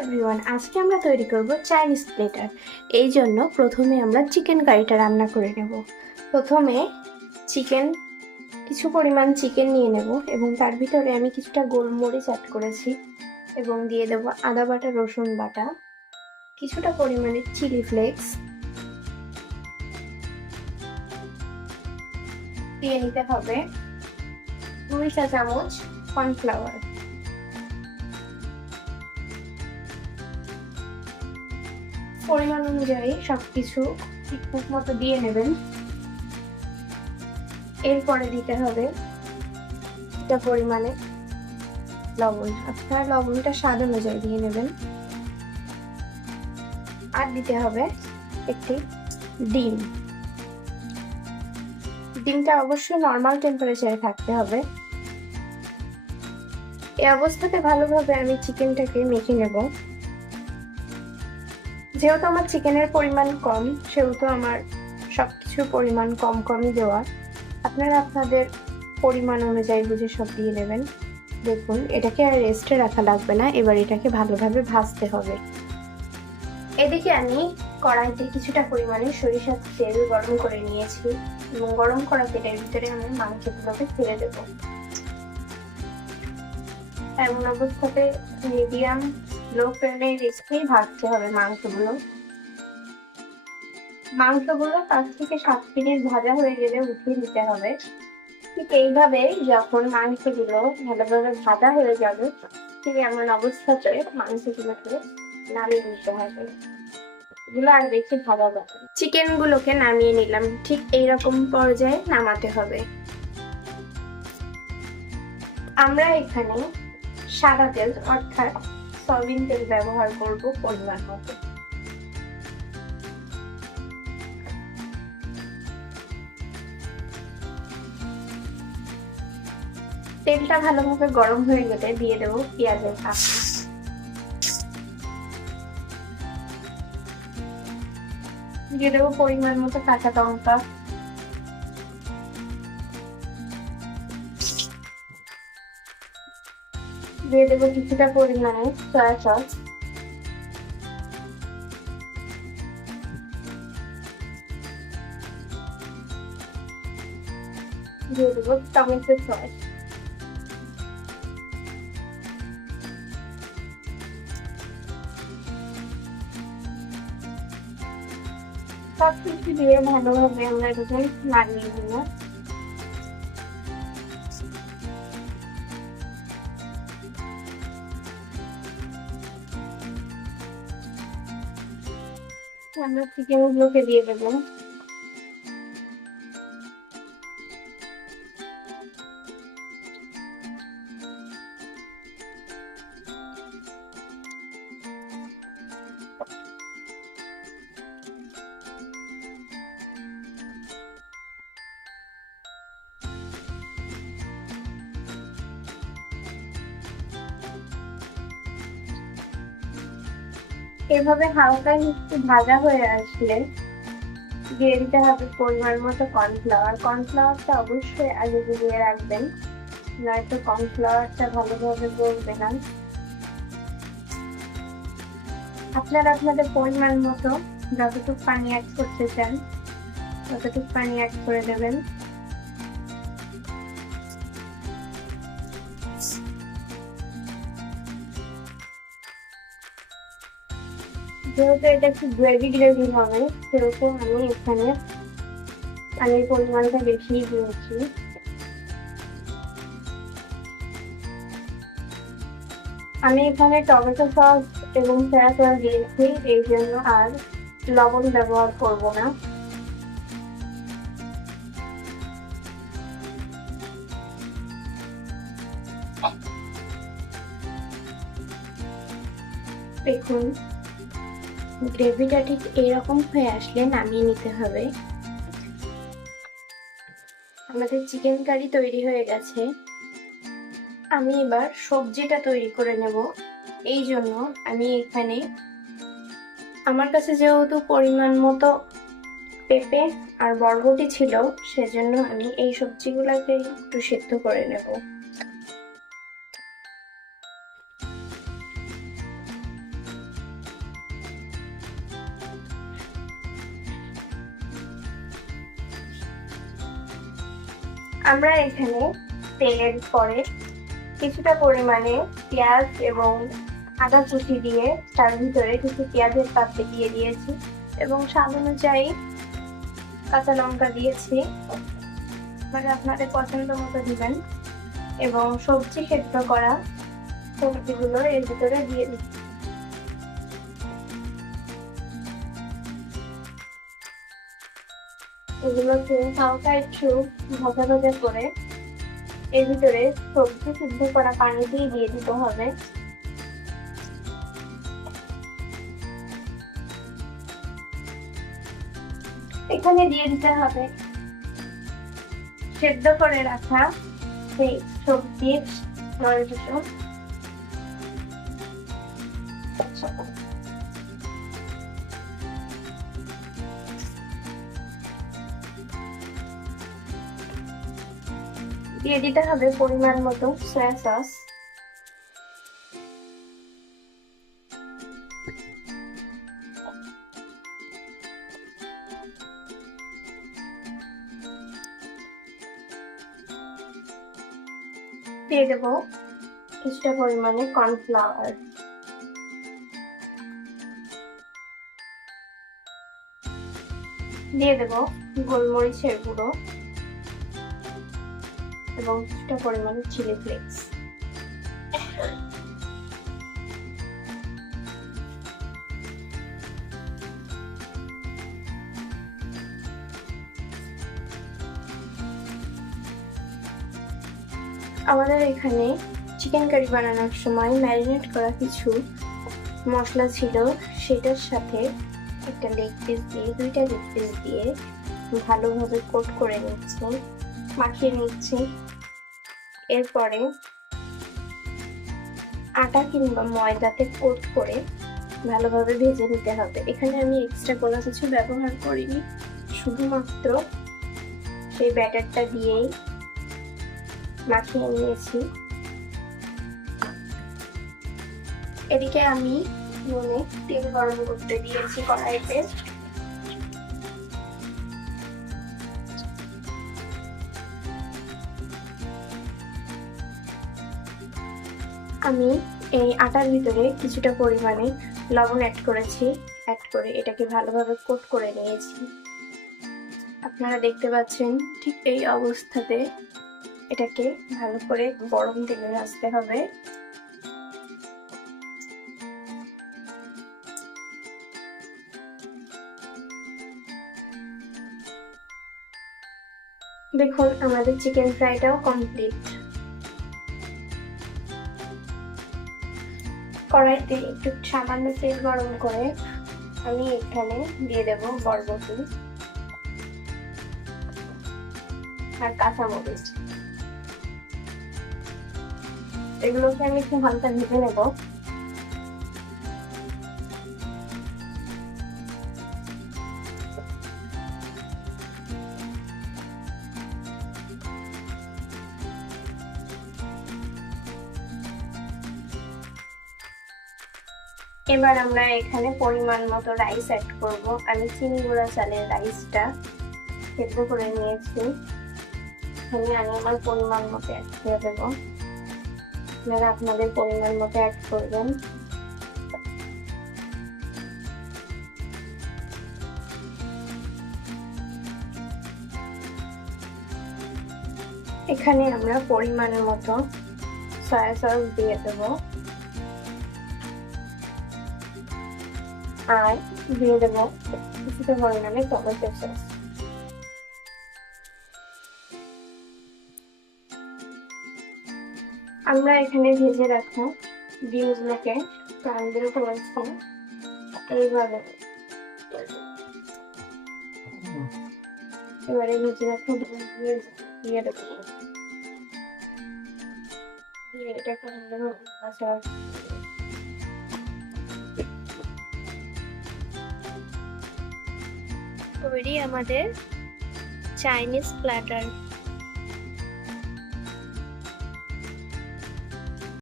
Everyone, আজকে আমরা তৈরি করব চাইনিজ প্লেটার। এই জন্য প্রথমে আমরা চিকেন কারিটা রান্না করে নেব। প্রথমে চিকেন কিছু পরিমাণ চিকেন নিয়ে নেব এবং তার ভিতরে আমি কিছুটা গোলমরিচ অ্যাড করেছি এবং দিয়ে দেব আদা বাটা, রসুন বাটা, কিছুটা পরিমাণে চিলি ফ্লেক্স দিয়ে নিতে হবে, 2 চা চামচ কর্নফ্লাওয়ার। পরিমাণ অনুযায়ী সবকিছু ঠিকঠাক মতো দিয়ে নেবেন। এরপরে দিতে হবে এটা পরিমাণে লবণ, আপনার লবণটা স্বাদ অনুযায়ী দিয়ে নেবেন। আর দিতে হবে একটি ডিম। ডিমটা অবশ্যই নর্মাল টেম্পারেচারে থাকতে হবে। এই অবস্থাতে ভালোভাবে আমি চিকেনটাকে মেখে নেব। যেহেতু আমার চিকেনের পরিমাণ কম, সেহেতু আমার সবকিছুর পরিমাণ কম কমই দেওয়া। আপনারা আপনাদের পরিমাণ অনুযায়ী বুঝে সব দিয়ে নেবেন। দেখুন, এটাকে আর রেস্টে রাখা লাগবে না, এবার এটাকে ভালোভাবে ভাজতে হবে। এদিকে আমি কড়াইতে কিছুটা পরিমাণে সরিষার তেল গরম করে নিয়েছি এবং গরম করা তেলের ভিতরে আমি মাংসগুলোকে ছেড়ে দেব। এমন অবস্থাতে মিডিয়াম লো ফ্লেমে রেখেই ভাজতে হবে মাংসগুলো। মাংসগুলো 5 থেকে 7 মিনিট ভাজা হয়ে গেলে উঠিয়ে দিতে হবে। ঠিক এইভাবে যখন মাংসগুলো ভালোভাবে ভাজা হয়ে যাবে, ঠিক এমন অবস্থাতে মাংসগুলোকে নামিয়ে নিতে হবে। এগুলো আর বেশি ভাজা যাবে। চিকেন গুলোকে নামিয়ে নিলাম, ঠিক এইরকম পর্যায়ে নামাতে হবে। আমরা এখানে সাদা তেল অর্থাৎ সয়াবিন তেল ব্যবহার করব পরিমাণ মতো। তেলটা ভালোভাবে গরম হয়ে গেলে দিয়ে দেবো পেঁয়াজের কাঁচা, দিয়ে দেবো পরিমাণ মতো কাঁচা লঙ্কা, দিয়ে দেবো কিছুটা পরিমাণে সয়া সস, দিয়ে দেবো টমেটো সস, সবকিছু দিয়ে ভালোভাবে আমরা এটাকে নাড়িয়ে নেব। আমরা চিকেন গুলোকে দিয়ে দেবো। এভাবে হালকা একটু ভাজা হয়ে আসলে দিয়ে দিতে হবে পরিমাণ মতো কর্নফ্লাওয়ার। কর্নফ্লাওয়ারটা অবশ্যই আগে গুলিয়ে রাখবেন, নয়তো কর্নফ্লাওয়ারটা ভালোভাবে গলবে না। আপনারা আপনাদের পরিমাণ মতো যতটুকু পানি অ্যাড করতে চান ততটুকু পানি অ্যাড করে দেবেন। যেহেতু এটা একটু গ্রেভি হবে, সেহেতু আমি এখানে পানির পরিমাণটা বেশি দিয়েছি। আমি এখানে টমেটো সস এবং সয়া সস দিয়েছি, এই জন্য আর লবণ ব্যবহার করব না। দেখুন, গ্রেভিটা ঠিক এরকম হয়ে আসলে নামিয়ে নিতে হবে। আমাদের চিকেন কারি তৈরি হয়ে গেছে। আমি এবার সবজিটা তৈরি করে নেব। এই জন্য আমি এখানে আমার কাছে যেহেতু পরিমাণ মতো পেঁপে আর বরবটি ছিল, সেজন্য আমি এই সবজিগুলোকে একটু সিদ্ধ করে নেব। আমরা এখানে তেলের পরে কিছুটা পরিমাণে পেঁয়াজ এবং আদা কুচি দিয়ে তার ভিতরে কিছু পেঁয়াজের পাপড়ি দিয়ে দিয়েছি এবং স্বাদ অনুযায়ী কাঁচা লঙ্কা দিয়েছি, মানে আপনাদের পছন্দ মতো দিবেন। এবং সবজি সেদ্ধ করা সবজিগুলো এর ভিতরে দিয়ে দিচ্ছি। এগুলোকে হালকা একটু ভাজা ভাজা করে এর ভিতরে সবজি সিদ্ধ করা পানি দিয়ে দিতে হবে। এখানে দিয়ে দিতে হবে সেদ্ধ করে রাখা সেই সবজির মশলা, দিয়ে দিতে হবে পরিমাণ মতো সয়া সস, দিয়ে দেবো কিছুটা পরিমাণে কর্নফ্লাওয়ার, দিয়ে দেবো গোলমরিচের গুঁড়ো এবং কিছুটা পরিমাণে চিলি ফ্লেক্স। আমাদের এখানে চিকেন কারি বানানোর সময় ম্যারিনেট করা কিছু মশলা ছিল, সেটার সাথে একটা লেগ পিস দিয়ে, দুইটা লেগ পিস দিয়ে ভালোভাবে কোট করে নিচ্ছি, মাখিয়ে নিচ্ছি। এরপরে আটা কিংবা ময়দাতে কোট করে ভালোভাবে ভেজে নিতে হবে। এখানে আমি এক্সট্রা কোনো কিছু ব্যবহার করিনি, শুধুমাত্র সেই ব্যাটারটা দিয়েই মাখিয়ে নিয়েছি। এদিকে আমি তেল গরম করতে দিয়েছি কড়াইতে। আমি এই আটার ভিতরে কিছুটা পরিমাণে লবণ অ্যাড করেছি, অ্যাড করে এটাকে ভালোভাবে কোট করে নিয়েছি। আপনারা দেখতে পাচ্ছেন ঠিক এই অবস্থাতে এটাকে ভালো করে গরম তেলে ভাজতে হবে। দেখুন আমাদের চিকেন ফ্রাইটাও কমপ্লিট। কড়াইতে একটু সামান্য তেল গরম করে আমি এখানে দিয়ে দেব বরবটি আর কাঁচামরিচ। এগুলোকে আমি একটু হালকা ভেজে নেব। এবার আমরা এখানে পরিমাণ মতো রাইস অ্যাড করব। আমি চিনি গুঁড়া চালের রাইসটা সেদ্ধ করে নিয়েছি, এখানে আমি আমার পরিমাণ মতো অ্যাড করে দেব। আপনারা আপনাদের পরিমাণ মতো অ্যাড করবেন। এখানে আমরা পরিমাণের মতো সয়া সস দিয়ে দেব আর দিয়ে দেব কিছুটা পরিমাণে টমেটো সস। আমরা এখানে ভেজে রাখা ডিমগুলোকে প্রাণ দিয়ে করেছি এইভাবে। এবারে ভেজে রাখা ডিমগুলো দিয়ে দেবো, দিয়ে এটাকে তৈরি আমাদের চাইনিজ প্ল্যাটার।